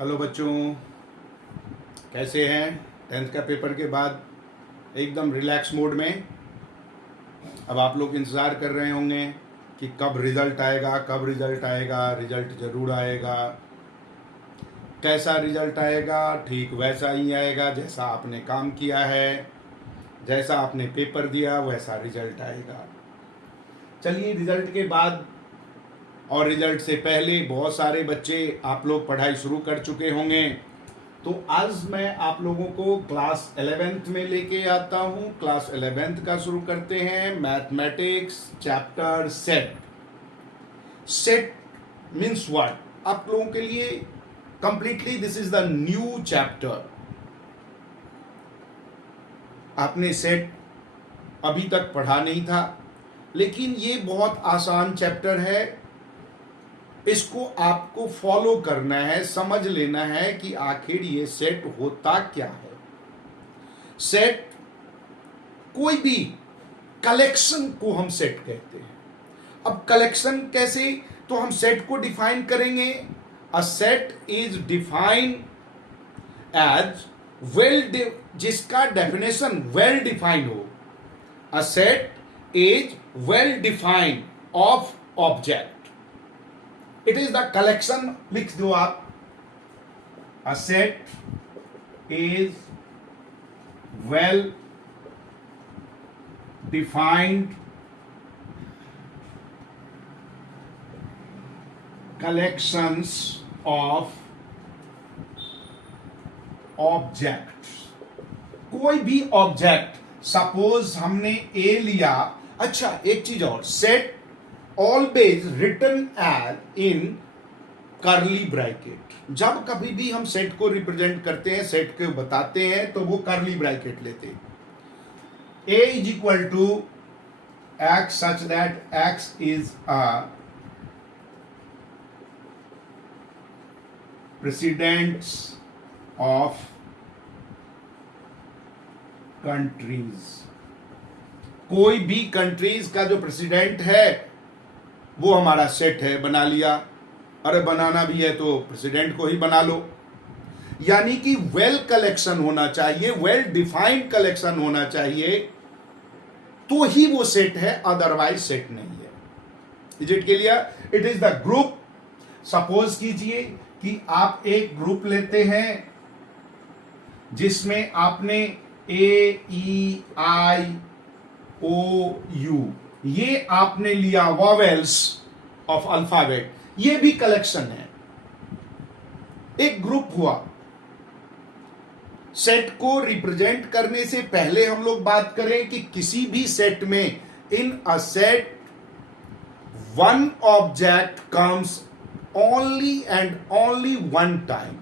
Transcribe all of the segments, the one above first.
Hello बच्चों, कैसे हैं? 10th का पेपर के बाद एकदम रिलैक्स मोड में। अब आप लोग इंतज़ार कर रहे होंगे कि कब रिज़ल्ट आएगा, कब रिज़ल्ट आएगा। रिज़ल्ट ज़रूर आएगा। कैसा रिज़ल्ट आएगा? ठीक वैसा ही आएगा जैसा आपने काम किया है, जैसा आपने पेपर दिया वैसा रिज़ल्ट आएगा। चलिए, रिज़ल्ट के बाद और रिज़ल्ट से पहले बहुत सारे बच्चे आप लोग पढ़ाई शुरू कर चुके होंगे, तो आज मैं आप लोगों को क्लास 11th में लेके आता हूं। क्लास 11th का शुरू करते हैं। Mathematics chapter set. Set means what? आप लोगों के लिए completely this is the new chapter. आपने सेट अभी तक पढ़ा नहीं था, लेकिन ये बहुत आसान चैप्टर है। इसको आपको फॉलो करना है, समझ लेना है कि आखिर ये सेट होता क्या है। सेट कोई भी कलेक्शन को हम सेट कहते हैं। अब कलेक्शन कैसे? तो हम सेट को डिफाइन करेंगे। A set is define as जिसका डेफिनेशन वेल डिफाइन हो। A set is well defined of object. It is the collection, लिख दो आप। A set is well defined collections of object. कोई भी ऑब्जेक्ट, सपोज हमने ए लिया। अच्छा, एक चीज और, set always written as in curly bracket. जब कभी भी हम सेट को रिप्रेजेंट करते हैं, सेट को बताते हैं, तो वो कर्ली ब्रैकेट लेते हैं। A is equal to x such that X is a presidents of countries. कोई भी कंट्रीज का जो प्रेसिडेंट है वो हमारा सेट है। बना लिया। अरे बनाना भी है तो प्रेसिडेंट को ही बना लो। यानी कि वेल कलेक्शन होना चाहिए, वेल डिफाइंड कलेक्शन होना चाहिए, तो ही वो सेट है, अदरवाइज सेट नहीं है। Is it clear? It is the group. Suppose कीजिए कि आप एक ग्रुप लेते हैं जिसमें आपने ए ई आई ओ यू, ये आपने लिया वॉवेल्स ऑफ अल्फाबेट। ये भी कलेक्शन है, एक ग्रुप हुआ। सेट को रिप्रेजेंट करने से पहले हम लोग बात करें कि किसी भी सेट में, in a set one object comes only and only one time.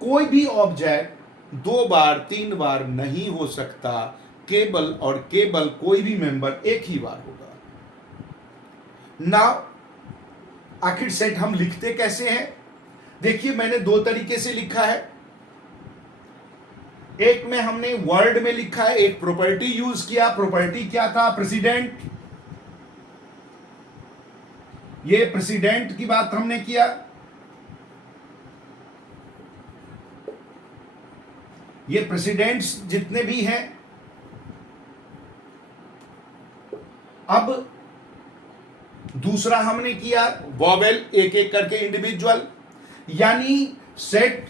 कोई भी ऑब्जेक्ट 2 बार 3 बार नहीं हो सकता। केवल और केवल कोई भी मेंबर एक ही बार होगा। नाउ आखिर सेट हम लिखते कैसे हैं? देखिए, मैंने 2 तरीके से लिखा है। एक में हमने वर्ड में लिखा है, एक प्रॉपर्टी यूज किया। प्रॉपर्टी क्या था? प्रेसिडेंट। ये प्रेसिडेंट की बात हमने किया। ये प्रेसिडेंट्स जितने भी हैं। अब दूसरा हमने किया वॉवेल, एक एक करके इंडिविजुअल। यानी set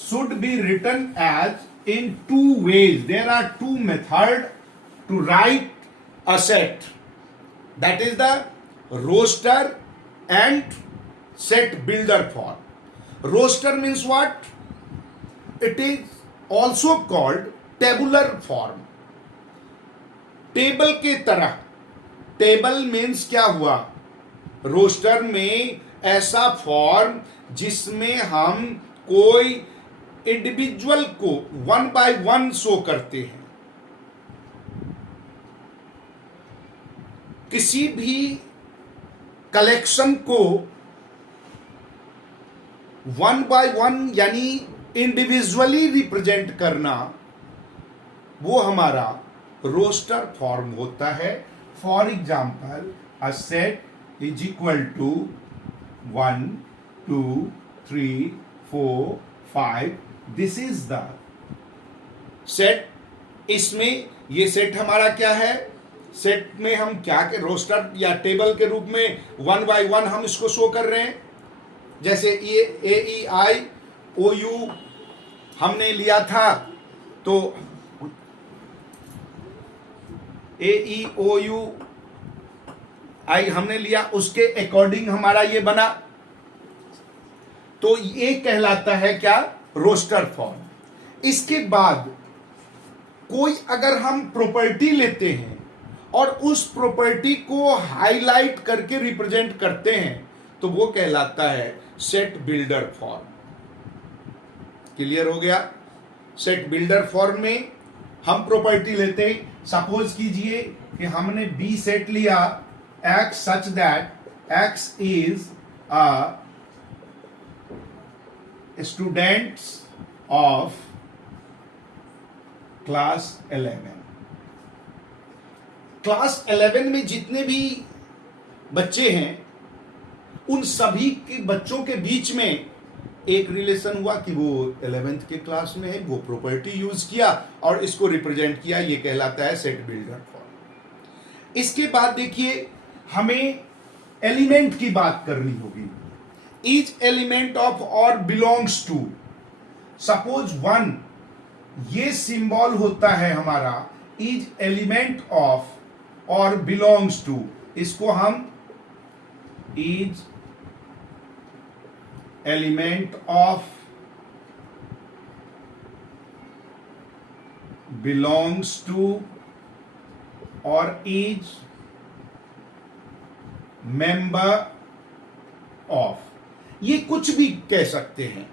should be written as in 2 ways. There are 2 methods to write a set. That is the roster and set builder form. Roster means what? It is also called tabular form. Table के तरह। Table means क्या हुआ? Roster में ऐसा form जिसमें हम कोई individual को 1 by 1 शो करते हैं। किसी भी कलेक्शन को 1 by 1 यानी इंडिविजुअली रिप्रेजेंट करना, वो हमारा रोस्टर फॉर्म होता है। For example, a set is equal to 1 2 3 4 5, this is the set. इसमें ये सेट हमारा क्या है, सेट में हम क्या के रोस्टर या टेबल के रूप में 1 बाय 1 हम इसको शो कर रहे हैं। जैसे ये ए ई आई ओ यू हमने लिया था, तो ए ई ओ यू आई हमने लिया, उसके अकॉर्डिंग हमारा ये बना, तो ये कहलाता है क्या, रोस्टर फॉर्म। इसके बाद कोई अगर हम प्रॉपर्टी लेते हैं और उस प्रॉपर्टी को हाईलाइट करके रिप्रेजेंट करते हैं तो वो कहलाता है सेट बिल्डर फॉर्म। क्लियर हो गया। सेट बिल्डर फॉर्म में हम प्रॉपर्टी लेते हैं। सपोज कीजिए कि हमने बी सेट लिया x such that X is a students of class 11। Class 11 में जितने भी बच्चे हैं उन सभी के बच्चों के बीच में एक रिलेशन हुआ कि वो 11th के क्लास में है, वो प्रॉपर्टी यूज किया और इसको रिप्रेजेंट किया, ये कहलाता है सेट बिल्डर फॉर्म। इसके बाद देखिए हमें एलिमेंट की बात करनी होगी। ईच एलिमेंट ऑफ और बिलोंग्स टू, सपोज 1 ये सिंबल होता है हमारा इज एलिमेंट ऑफ और बिलोंग्स टू, इसको हम is element of belongs to और इज मेंबर ऑफ, ये कुछ भी कह सकते हैं।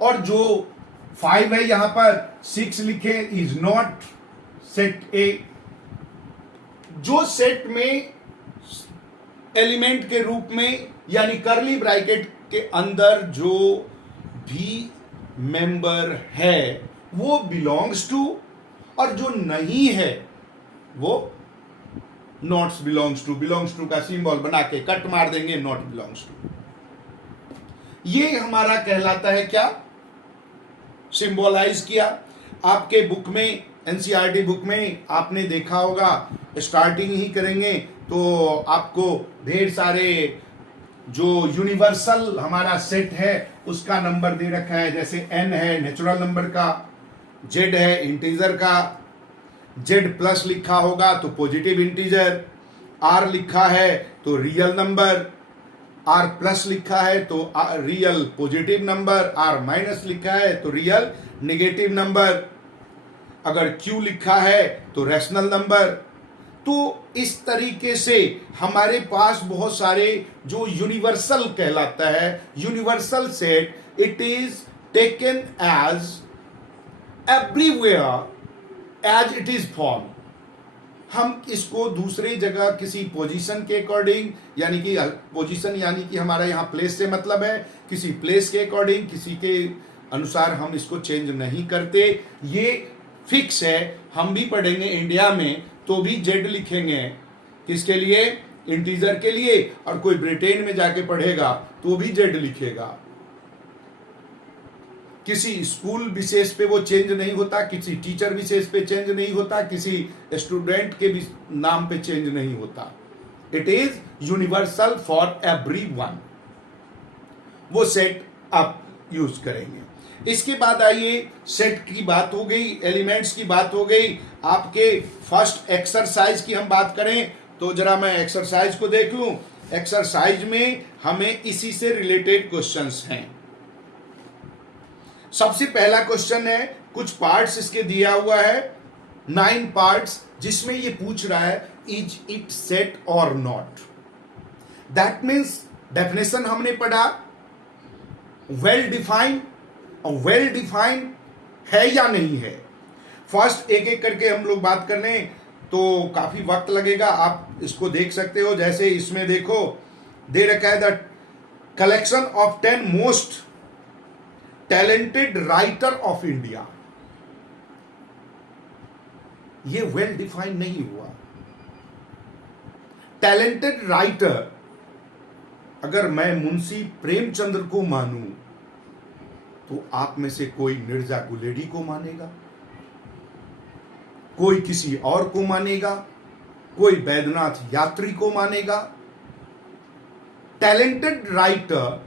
और जो 5 है यहां पर 6 लिखे इज नॉट सेट ए। जो सेट में एलिमेंट के रूप में यानी करली ब्रैकेट के अंदर जो भी मेंबर है वो बिलोंग्स टू, और जो नहीं है वो not's belongs to, belongs to का सिंबल बना के कट मार देंगे, नॉट बिलोंग्स टू। ये हमारा कहलाता है क्या, सिंबलाइज किया। आपके बुक में एनसीईआरटी बुक में आपने देखा होगा, स्टार्टिंग ही करेंगे तो आपको ढेर सारे जो यूनिवर्सल हमारा सेट है उसका नंबर दे रखा है। जैसे n है नेचुरल नंबर का, z है इंटीजर का, z प्लस लिखा होगा तो पॉजिटिव इंटीजर, r लिखा है तो रियल नंबर, r प्लस लिखा है तो real positive number, r minus लिखा है तो रियल नेगेटिव नंबर, अगर q लिखा है तो रैशनल नंबर। तो इस तरीके से हमारे पास बहुत सारे जो यूनिवर्सल कहलाता है, universal set, it is taken as everywhere as it is form. हम इसको दूसरी जगह किसी पोजीशन के अकॉर्डिंग, यानी कि पोजीशन यानी कि हमारा यहाँ प्लेस से मतलब है, किसी प्लेस के अकॉर्डिंग, किसी के अनुसार हम इसको चेंज नहीं करते, ये फिक्स है। हम भी पढ़ेंगे इंडिया में तो भी जेड लिखेंगे, किसके लिए, इंटीजर के लिए, और कोई ब्रिटेन में जाके पढ़ेगा तो भी जेड लिखेगा। किसी स्कूल विशेष पे वो चेंज नहीं होता, किसी टीचर विशेष पे चेंज नहीं होता, किसी स्टूडेंट के भी नाम पे चेंज नहीं होता। It is universal for everyone. वो सेट आप यूज करेंगे। इसके बाद आइए, सेट की बात हो गई, एलिमेंट्स की बात हो गई। आपके फर्स्ट एक्सरसाइज की हम बात करें तो जरा मैं एक्सरसाइज को देख लूं। एक्सरसाइज में हमें इसी से रिलेटेड क्वेश्चंस हैं। सबसे पहला क्वेश्चन है, कुछ पार्ट्स इसके दिया हुआ है, 9 पार्ट्स, जिसमें ये पूछ रहा है इज इट सेट और नॉट। दैट मीन्स डेफिनेशन हमने पढ़ा, वेल डिफाइंड, और वेल डिफाइंड है या नहीं है। फर्स्ट एक एक करके हम लोग बात करने तो काफी वक्त लगेगा, आप इसको देख सकते हो। जैसे इसमें देखो दे रखा है the collection of 10 most talented writer of India. ये वेल डिफाइंड नहीं हुआ। टैलेंटेड राइटर, अगर मैं मुंशी प्रेमचंद्र को मानूं तो आप में से कोई निर्जा गुलेडी को मानेगा, कोई किसी और को मानेगा, कोई बैद्यनाथ यात्री को मानेगा। टैलेंटेड राइटर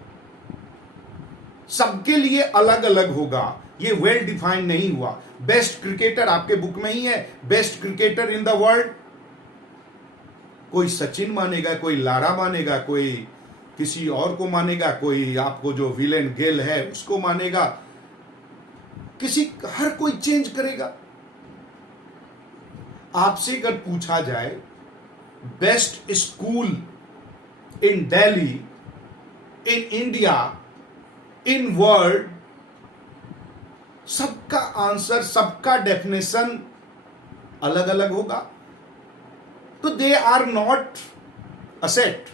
सबके लिए अलग अलग होगा, ये वेल डिफाइंड नहीं हुआ। बेस्ट क्रिकेटर आपके बुक में ही है, best cricketer in the world, कोई सचिन मानेगा, कोई लारा मानेगा, कोई किसी और को मानेगा, कोई आपको जो विलेन गेल है उसको मानेगा, हर कोई चेंज करेगा। आपसे अगर पूछा जाए best school in Delhi, in India, in world, सबका आंसर, सबका डेफिनेशन अलग अलग होगा। तो they are not a set.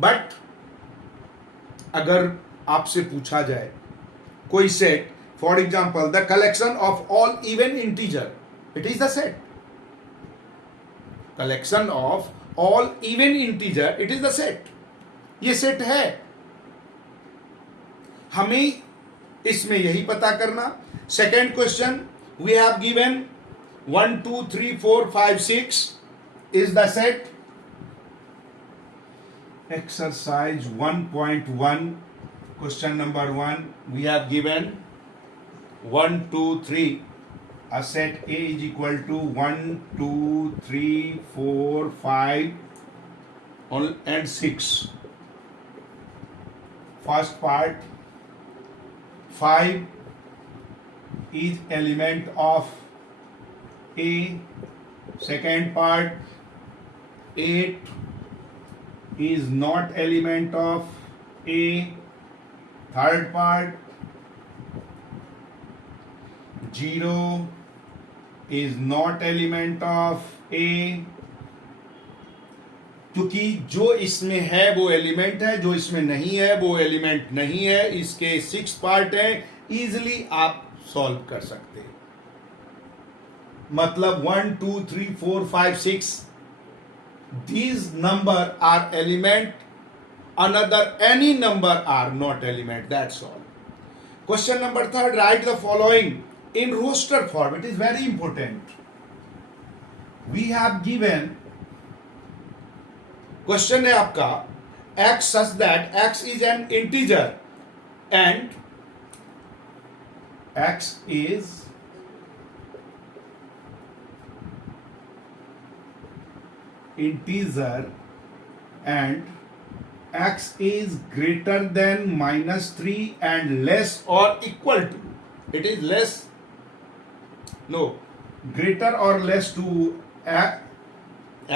But अगर आपसे पूछा जाए कोई set, for example the collection of all even integer, it is the set. Collection of all even integer, it is the set. ये सेट है। हमें इसमें यही पता करना। Second question, we have given 1 2 3 4 5 6 is the set. Exercise 1.1, question number 1, we have given 1 2 3. A set A is equal to 1 2 3 4 5 and 6. First part, 5 is element of A. Second part, 8 is not element of A. Third part, 0 is not element of A. क्योंकि जो इसमें है वो element है, जो इसमें नहीं है वो एलिमेंट नहीं है। इसके 6 पार्ट है, इजिली आप सॉल्व कर सकते हैं। मतलब 1 2 3 4 5 6, these number are element, another any number are not element, that's all. Question number 3, write the following in roster form. It is very important. We have given, question है आपका, x such that x is an integer and x is integer and x is greater than -3 and less or equal to, it is less, no, greater or less to,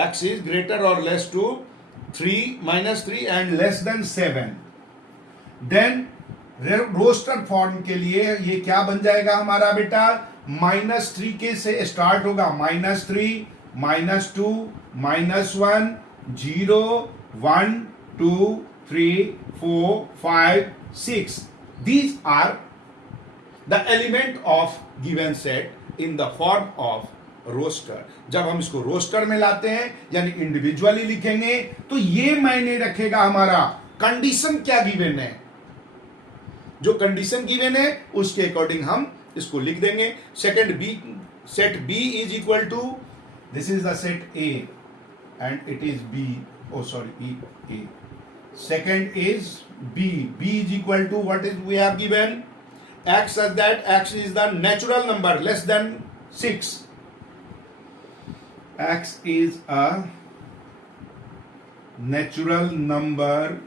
x is greater or less to 3 -3 and less than 7, then roster form के लिए ये क्या बन जाएगा हमारा बेटा, -3 के से स्टार्ट होगा, -3 -2 -1 0 1 2 3 4 5 6. These are the element of given set in the form of roster. जब हम इसको रोस्टर में लाते हैं यानी इंडिविजुअली लिखेंगे तो ये मायने रखेगा हमारा कंडीशन क्या गिवन है। जो कंडीशन गिवन है उसके अकॉर्डिंग हम इसको लिख देंगे। Second B, set B is equal to, this is the set A and it is B, oh sorry, A. Second is B. B is equal to what is we have given, x such that x is the natural number less than 6. X is a natural number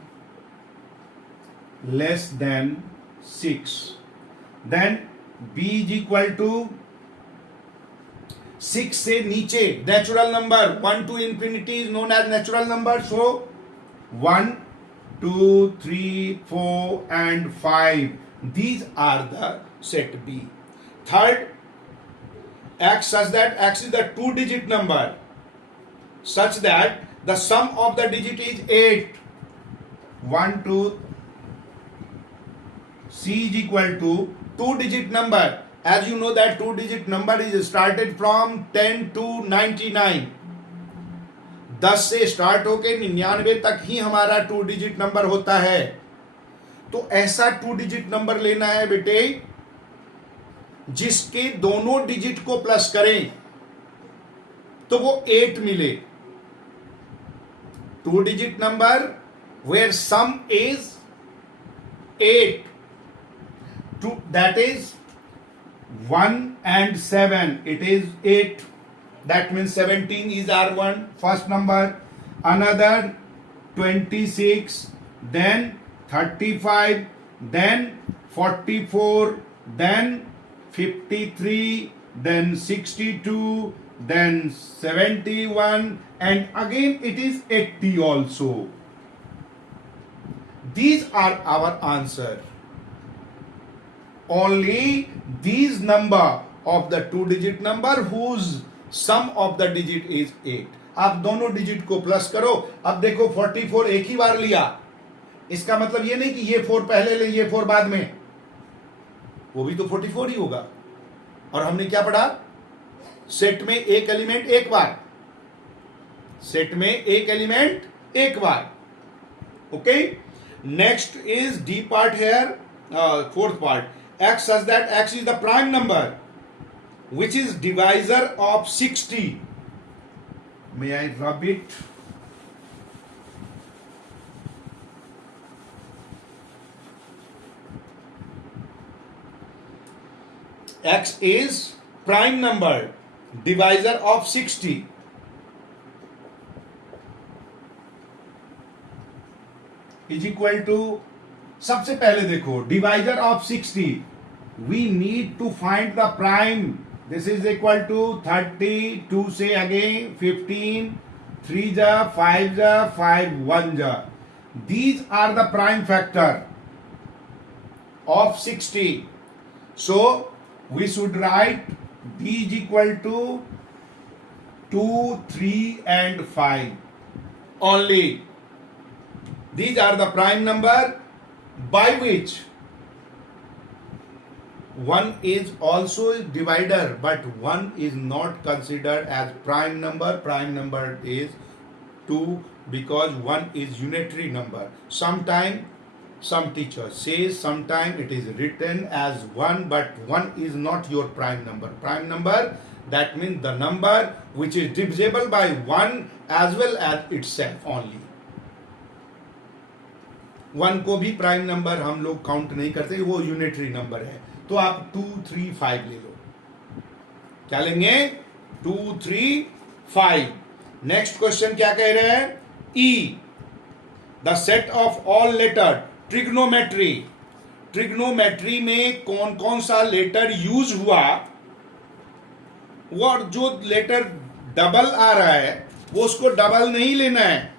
less than 6. Then B is equal to 6 से नीचे natural number 1 to infinity is known as natural number. So 1 2 3 4 and 5, these are the set B. Third, x such that x is the 2-digit number such that the sum of the digit is 8. 1 2, C is equal to 2-digit number. As you know that 2-digit number is started from 10 to 99. 10 से start होके 99 तक ही हमारा 2-digit number होता है। तो ऐसा 2 digit number लेना है बेटे जिसके दोनों डिजिट को प्लस करें तो वो 8 मिले। 2 digit number where sum is 8, that is 1 and 7, it is 8, that means 17 is our one first number, another 26, then 35, then 44, then 53, then 62, then 71, and again it is 80 also. These are our answer. Only these number of the 2 digit number whose sum of the digit is 8. आप दोनों digit को plus करो। अब देखो 44 एक ही बार लिया, इसका मतलब ये नहीं कि ये 4 पहले ले ये 4 बाद में, वो भी तो 44 ही होगा। और हमने क्या पढ़ा, सेट में एक एलिमेंट एक बार, सेट में एक एलिमेंट एक बार। Okay, next is D part here, fourth part, x such that x is the prime number which is divisor of 60. May I rub it? X is prime number divisor of 60 is equal to, सबसे पहले देखो divisor of 60, we need to find the prime. This is equal to 32 से again 15, 3 जा 5 जा 5 1 जा, these are the prime factor of 60। So we should write d is equal to 2, 3 and 5 only. These are the prime number by which 1 is also divider, but 1 is not considered as prime number. Prime number is 2 because 1 is unitary number. Sometime some teacher says, sometime it is written as 1, but 1 is not your prime number. Prime number, that means the number which is divisible by 1 as well as itself only. 1 को भी prime number हम लोग count नहीं करते, वो unitary number है। तो आप 2, 3, 5 ले लो। क्या लेंगे? 2, 3, 5। नेक्स्ट क्वेश्चन क्या कह रहे हैं? E the set of all letter, trigonometry. Trigonometry में कौन कौन सा लेटर यूज हुआ, वो जो लेटर डबल आ रहा है वो उसको डबल नहीं लेना है,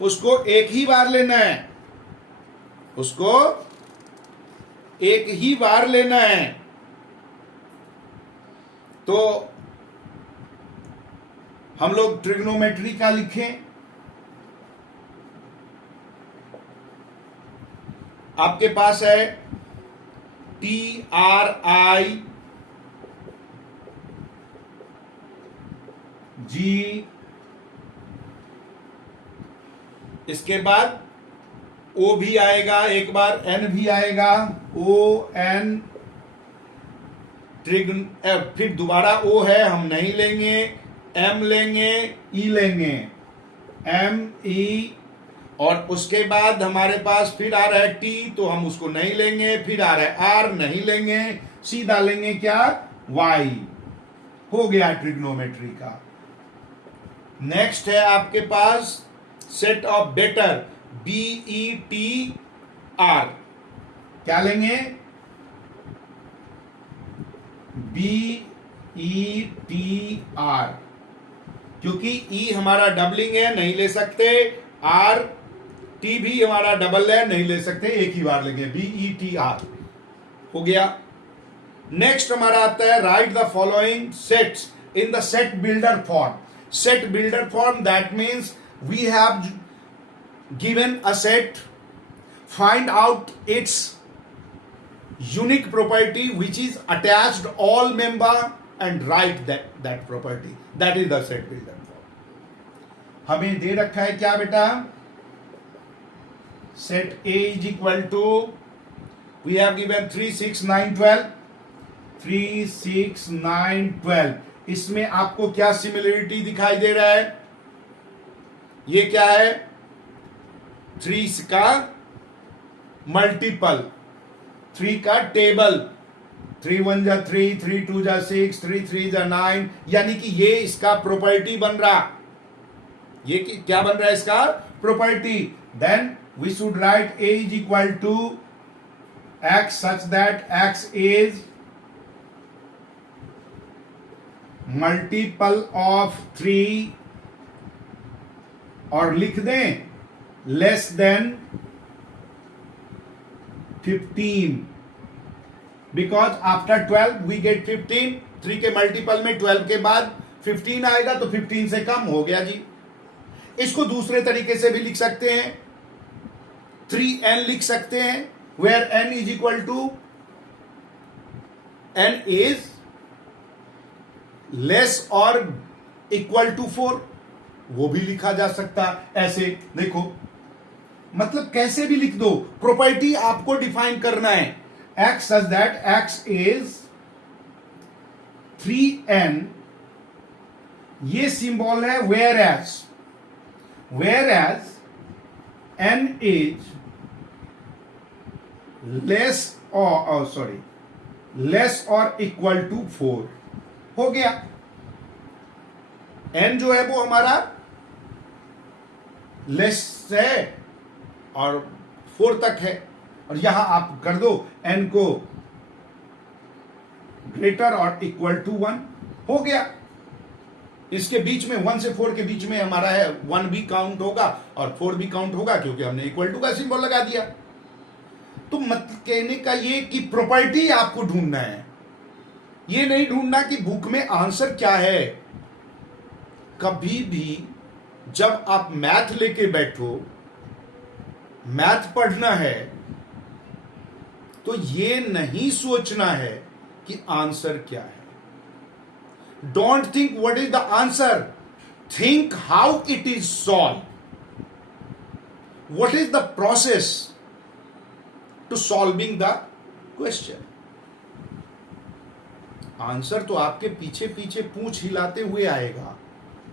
उसको एक ही बार लेना है, उसको एक ही बार लेना है। तो हम लोग ट्रिग्नोमेट्री का लिखें। आपके पास है TRIG, इसके बाद O भी आएगा, एक बार N भी आएगा, ON, फिर दोबारा O है, हम नहीं लेंगे, M लेंगे, E लेंगे, ME, और उसके बाद हमारे पास फिर आ रहा है T, तो हम उसको नहीं लेंगे, फिर आ रहा है R, नहीं लेंगे, सीधा लेंगे क्या? Y। हो गया ट्रिग्नोमेट्री का। नेक्स्ट है आपके पास सेट ऑफ बेटर, BETR। क्या लेंगे? BETR, क्योंकि E हमारा डबलिंग है, नहीं ले सकते, R T भी हमारा डबल है, नहीं ले सकते, एक ही बार लेंगे, BETR। हो गया। नेक्स्ट हमारा आता है write the following sets in the set builder form. Set builder form, that means we have given a set, find out its unique property which is attached all member and write that property. That is the set builder form. हमें दे रखा है क्या बेटा? set A is equal to, we have given 3, 6, 9, 12, 3, 6, 9, 12. इसमें आपको क्या similarity दिखाई दे रहा है? ये क्या है? 3 का मल्टीपल, 3 का टेबल, 3 1 जा 3, 3 2 जा 6, 3 3 जा 9, यानी कि ये इसका प्रॉपर्टी बन रहा। ये क्या बन रहा है? इसका property. Then we should write A is equal to x such that x is multiple of 3, और लिख दें less than 15, because after 12 we get 15। 3 के मल्टीपल में 12 के बाद 15 आएगा तो 15 से कम हो गया जी। इसको दूसरे तरीके से भी लिख सकते हैं, 3n लिख सकते हैं, where n is equal to, n is less और इक्वल टू 4, वो भी लिखा जा सकता ऐसे। देखो मतलब कैसे भी लिख दो, प्रॉपर्टी आपको डिफाइन करना है। x such that x is 3n, ये सिंबल है where as n is less और इक्वल टू 4 हो गया। n जो है वो हमारा लेस है और 4 तक है, और यहां आप कर दो n को ग्रेटर और इक्वल टू 1 हो गया। इसके बीच में 1 से 4 के बीच में हमारा है 1 भी काउंट होगा और 4 भी काउंट होगा, क्योंकि हमने इक्वल टू का सिंबल लगा दिया। तो मतलब कहने का ये कि प्रॉपर्टी आपको ढूंढना है, ये नहीं ढूंढना कि बुक में आंसर क्या है। कभी भी जब आप मैथ लेके बैठो, मैथ पढ़ना है, तो ये नहीं सोचना है कि आंसर क्या है। Don't think what is the answer, think how it is solve, what is the process to solving the question. Answer तो आपके पीछे पीछे पूंछ हिलाते हुए आएगा।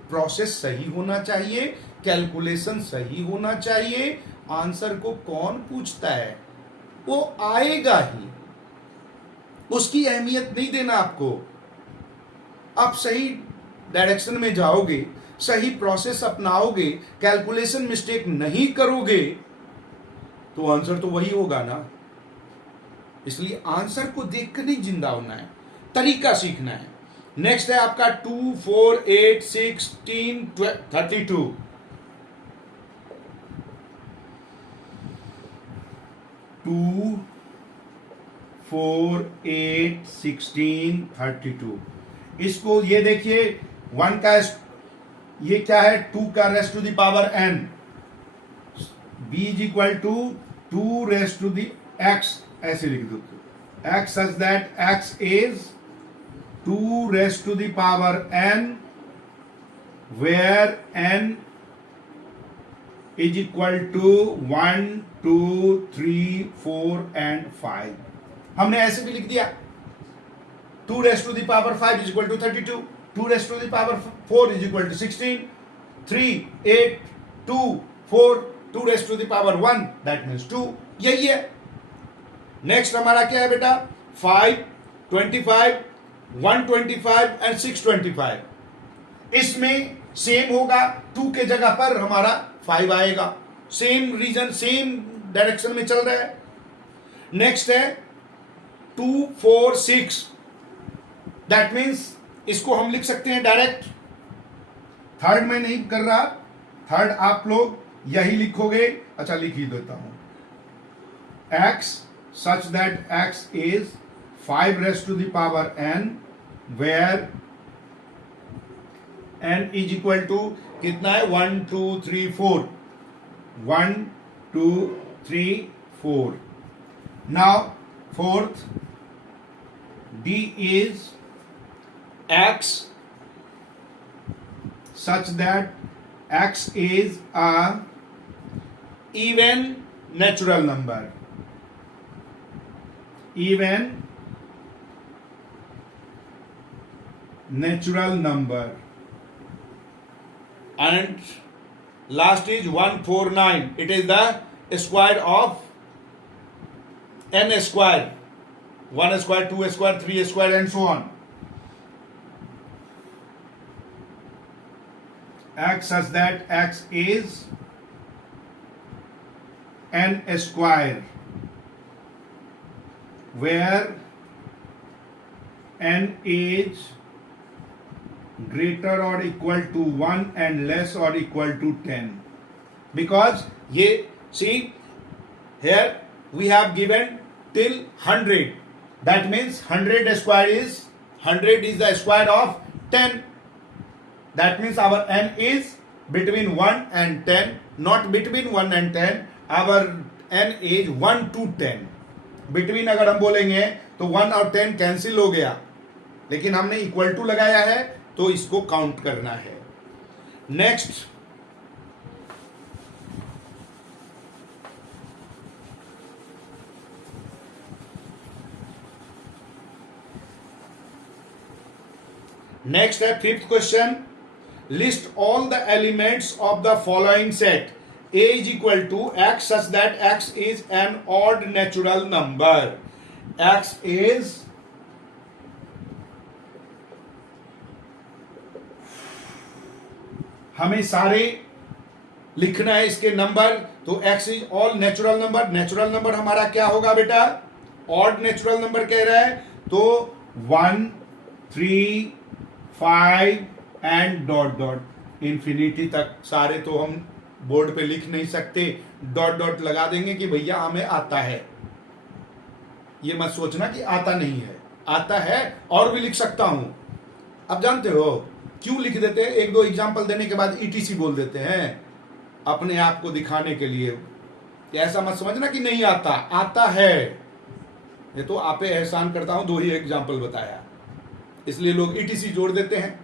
प्रोसेस सही होना चाहिए, कैलकुलेशन सही होना चाहिए। आंसर को कौन पूछता है, वो आएगा ही, उसकी अहमियत नहीं देना आपको। आप सही डायरेक्शन में जाओगे, सही प्रोसेस अपनाओगे, कैलकुलेशन मिस्टेक नहीं करोगे, तो आंसर तो वही होगा ना। इसलिए आंसर को देखकर नहीं जिंदा होना है, तरीका सीखना है। नेक्स्ट है आपका 2, 4, 8, 16, 32। 2, 4, 8, 16, 32। इसको ये देखिए 1 का, ये क्या है, 2 का raised to the power n, b is equal to 2 raised to the x, ऐसे लिख दो। x such that x is 2 raised to the power n, where n is equal to 1, 2, 3, 4 and 5। हमने ऐसे भी लिख दिया, 2 raised to the power 5 is equal to 32, 2 raised to the power 4 is equal to 16, 3, 8, 2, 4, 2 raised to the power 1 that means 2, यही है। Next हमारा क्या है बेटा, 5, 25, 125 एंड 625। इसमें सेम होगा, 2 के जगह पर हमारा 5 आएगा। सेम रीजन, सेम डायरेक्शन में चल रहा है। नेक्स्ट है 2, 4, 6, दैट मीन्स इसको हम लिख सकते हैं डायरेक्ट। थर्ड में नहीं कर रहा, थर्ड आप लोग यही लिखोगे। अच्छा लिख ही देता हूं, x such that x is 5 raised to the power n, where n is equal to कितना है, 1, 2, 3, 4, 1, 2, 3, 4। Now fourth, d is x such that x is a even natural number. Even natural number. And last is 149. It is the square of n square. 1 square, 2 square, 3 square and so on. X such that x is n square, where n is greater or equal to 1 and less or equal to 10. Because ye see here we have given till 100. That means 100 square is 100 is the square of 10. That means our n is between 1 and 10, not between 1 and 10. Our n is 1 to 10. Between अगर हम बोलेंगे तो 1 और 10 cancel हो गया, लेकिन हमने equal to लगाया है तो इसको काउंट करना है. नेक्स्ट, नेक्स्ट है fifth question. List all the elements of the following set. A is equal to x such that x is an odd natural number. X is हमें सारे लिखना है इसके नंबर. तो x is all natural number. Natural number हमारा क्या होगा बेटा? ऑड नेचुरल नंबर कह रहा है तो 1, 3, 5 एंड डॉट डॉट इंफिनिटी तक सारे तो हम बोर्ड पे लिख नहीं सकते. डॉट डॉट लगा देंगे कि भैया हमें आता है. ये मत सोचना कि आता नहीं है, आता है और भी लिख सकता हूं. अब जानते हो क्यों लिख देते हैं? एक दो एग्जांपल देने के बाद ईटीसी बोल देते हैं अपने आप को दिखाने के लिए. ऐसा मत समझना कि नहीं आता, आता है. ये तो आपे एहसान करता हूं, 2 ही एग्जांपल बताया, इसलिए लोग ईटीसी जोड़ देते हैं.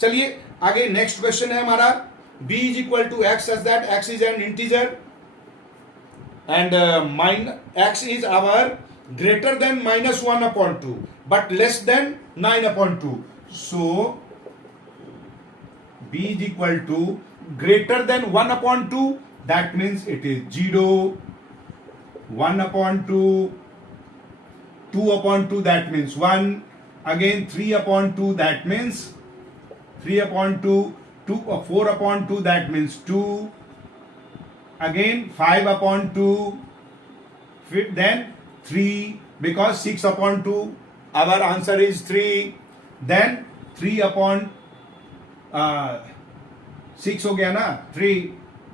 चलिए आगे नेक्स्ट क्वेश्चन है हमारा. b is equal to x such that x is an integer and x is our greater than -1/2 but less than 9/2. So b is equal to greater than 1/2. That means it is 0, 1/2, 2/2 that means 1, again 3/2 that means 3/2, 4/2 that means 2, again 5/2, then 3, because 6/2 our answer is 3, then 3/6 हो गया ना 3,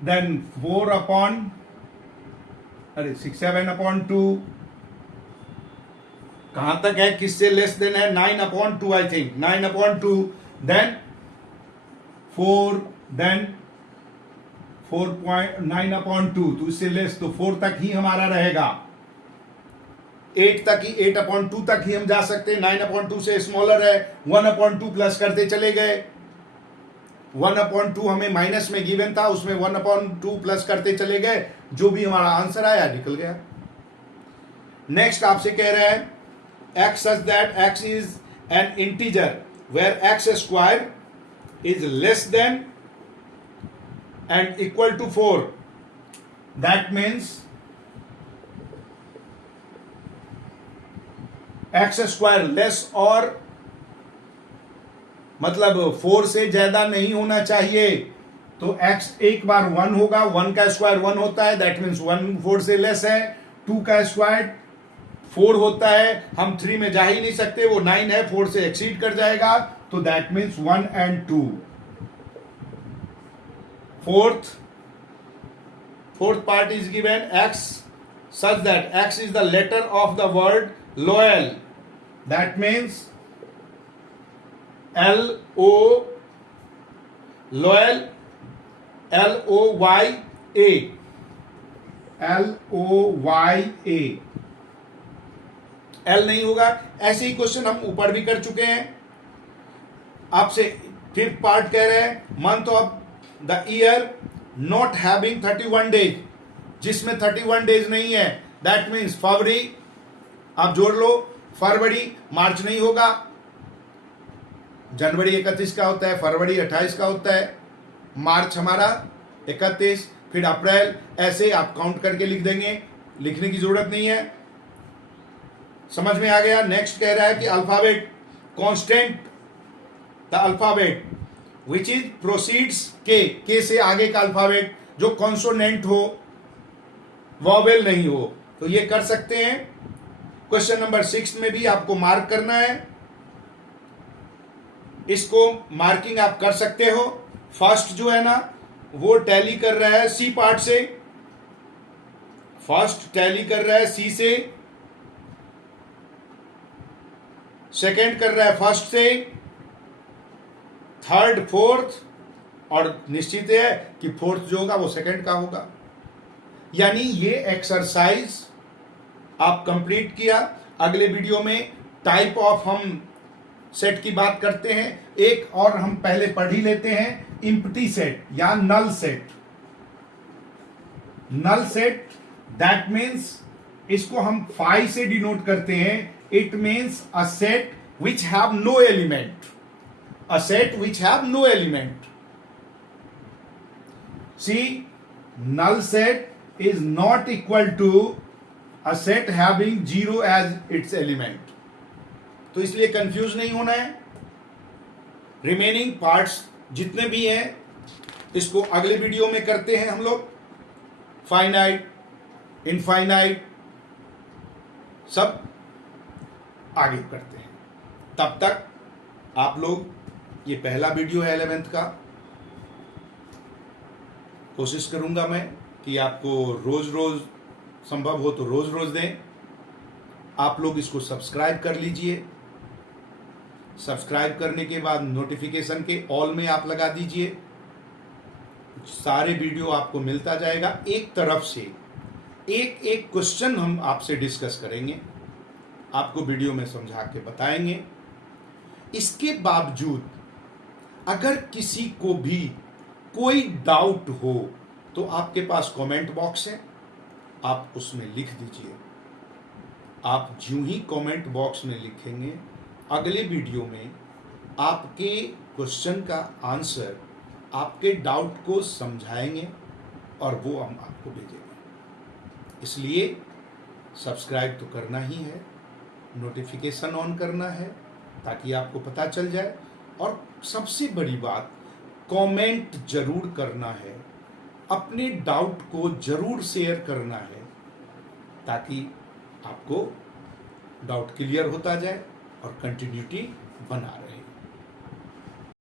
then 7/2. कहां तक है, किससे less than है? 9/2 I think, 9/2, then 4, then 9/2, तो इससे लेस, तो 4 तक ही हमारा रहेगा. 8 तक ही, 8/2 तक ही हम जा सकते हैं. 9/2 से स्मॉलर है. 1/2 प्लस करते चले गए. 1/2 हमें माइनस में गिवन था, उसमें 1/2 प्लस करते चले गए. जो भी हमारा आंसर आया निकल गया. नेक्स्ट आपसे कह रहा है x such that x is an integer where x square is less than and equal to 4. That means x square less और मतलब 4 से ज्यादा नहीं होना चाहिए. तो x एक बार 1 होगा, 1 का स्क्वायर 1 होता है, दैट मीन्स 1 4 से लेस है. 2 का स्क्वायर 4 होता है, हम 3 में जा ही नहीं सकते, वो 9 है, 4 से एक्सीड कर जाएगा, तो that means 1 and 2. Fourth part is given x such that x is the letter of the word loyal. That means L-O, loyal, L-O-Y-A, L-O-Y-A. L नहीं होगा. ऐसे ही क्वेश्चन हम ऊपर भी कर चुके हैं. आपसे फिफ्थ पार्ट कह रहे हैं month of the year not having 31 days. जिसमें 31 डेज नहीं है, दैट मीन्स फरवरी आप जोड़ लो, फरवरी, मार्च नहीं होगा, जनवरी 31 का होता है, फरवरी 28 का होता है, मार्च हमारा 31, फिर अप्रैल, ऐसे आप काउंट करके लिख देंगे, लिखने की जरूरत नहीं है। समझ में आ गया। नेक्स्ट कह रहा है कि alphabet constant the alphabet which is proceeds के से आगे का अल्फाबेट जो कॉन्सोनेंट हो, वॉवेल नहीं हो, तो ये कर सकते हैं। क्वेश्चन नंबर 6 में भी आपको मार्क करना है, इसको मार्किंग आप कर सकते हो। फर्स्ट जो है ना वो टैली कर रहा है सी पार्ट से, फर्स्ट टैली कर रहा है सी से, सेकंड कर रहा है फर्स्ट से, थर्ड फोर्थ, और निश्चित है कि फोर्थ जो होगा वो सेकंड का होगा। यानी ये एक्सरसाइज आप कंप्लीट किया। अगले वीडियो में टाइप ऑफ हम सेट की बात करते हैं। एक और हम पहले पढ़ ही लेते हैं, इम्प्टी सेट या null set. Null set that means इसको हम फाई से डिनोट करते हैं। It means a set which have no element, a set which have no element. See, null set is not equal to a set having 0 as its element। तो इसलिए confuse नहीं होना है। रिमेनिंग पार्ट्स जितने भी हैं इसको अगले वीडियो में करते हैं हम लोग। फाइनाइट, इनफाइनाइट सब आगे करते हैं। तब तक आप लोग, ये पहला वीडियो है 11th का, कोशिश करूंगा मैं कि आपको रोज रोज संभव हो तो रोज रोज दें। आप लोग इसको सब्सक्राइब कर लीजिए। सब्सक्राइब करने के बाद नोटिफिकेशन के ऑल में आप लगा दीजिए, सारे वीडियो आपको मिलता जाएगा। एक तरफ से एक एक क्वेश्चन हम आपसे डिस्कस करेंगे, आपको वीडियो में समझा के बताएंगे। इसके बावजूद अगर किसी को भी कोई डाउट हो तो आपके पास कमेंट बॉक्स है, आप उसमें लिख दीजिए। आप ज्यों ही कमेंट बॉक्स में लिखेंगे, अगले वीडियो में आपके क्वेश्चन का आंसर, आपके डाउट को समझाएंगे और वो हम आपको भेजेंगे। इसलिए सब्सक्राइब तो करना ही है, नोटिफिकेशन ऑन करना है ताकि आपको पता चल जाए, और सबसे बड़ी बात कमेंट जरूर करना है, अपने डाउट को जरूर शेयर करना है ताकि आपको डाउट क्लियर होता जाए और कंटिन्यूटी बना रहे।